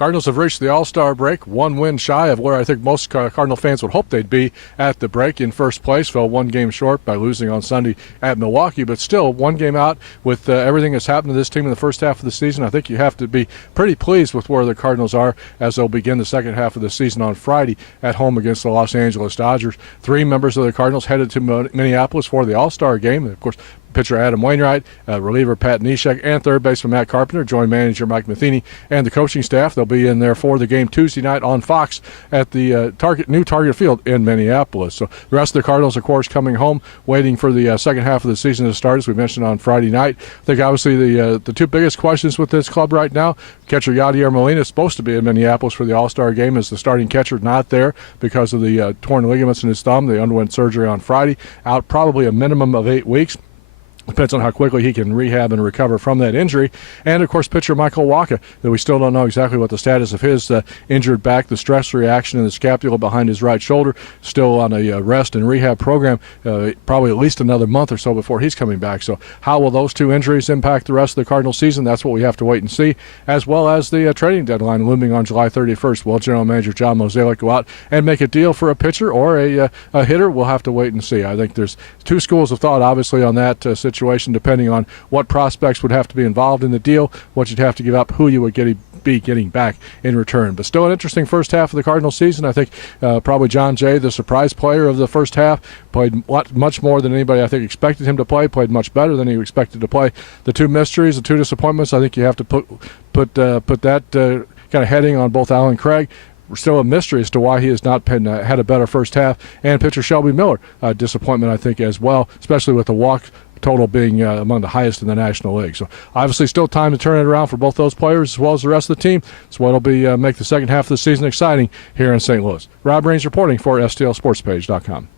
Cardinals have reached the All-Star break, one win shy of where I think most Cardinal fans would hope they'd be at the break. In first place, fell one game short by losing on Sunday at Milwaukee, but still one game out with everything that's happened to this team in the first half of the season. I think you have to be pretty pleased with where the Cardinals are as they'll begin the second half of the season on Friday at home against the Los Angeles Dodgers. 3 members of the Cardinals headed to Minneapolis for the All-Star game. And of course, pitcher Adam Wainwright, reliever Pat Neshek, and third baseman Matt Carpenter join manager Mike Matheny and the coaching staff. They'll be in there for the game Tuesday night on Fox at the new Target Field in Minneapolis. So the rest of the Cardinals, of course, coming home, waiting for the second half of the season to start, as we mentioned on Friday night. I think obviously the 2 biggest questions with this club right now, catcher Yadier Molina is supposed to be in Minneapolis for the All-Star game as the starting catcher, not there because of the torn ligaments in his thumb. They underwent surgery on Friday, out probably a minimum of 8 weeks. Depends on how quickly he can rehab and recover from that injury. And, of course, pitcher Michael Wacha, that we still don't know exactly what the status of his injured back, the stress reaction in the scapula behind his right shoulder, still on a rest and rehab program, probably at least another month or so before he's coming back. So how will those 2 injuries impact the rest of the Cardinals season? That's what we have to wait and see, as well as the trading deadline looming on July 31st. Will General Manager John Mozeliak go out and make a deal for a pitcher or a hitter? We'll have to wait and see. I think there's 2 schools of thought, obviously, on that situation, depending on what prospects would have to be involved in the deal, what you'd have to give up, who you would be getting back in return. But still an interesting first half of the Cardinals season. I think probably John Jay, the surprise player of the first half, played much more than anybody I think expected him to play, played much better than he expected to play. The 2 mysteries, the 2 disappointments, I think you have to put that kind of heading on both Allen Craig. Still a mystery as to why he has not been, had a better first half. And pitcher Shelby Miller, disappointment I think as well, especially with the walk total being among the highest in the National League. So obviously still time to turn it around for both those players as well as the rest of the team. So what'll be make the second half of the season exciting here in St. Louis. Rob Raines reporting for StLSportsPage.com.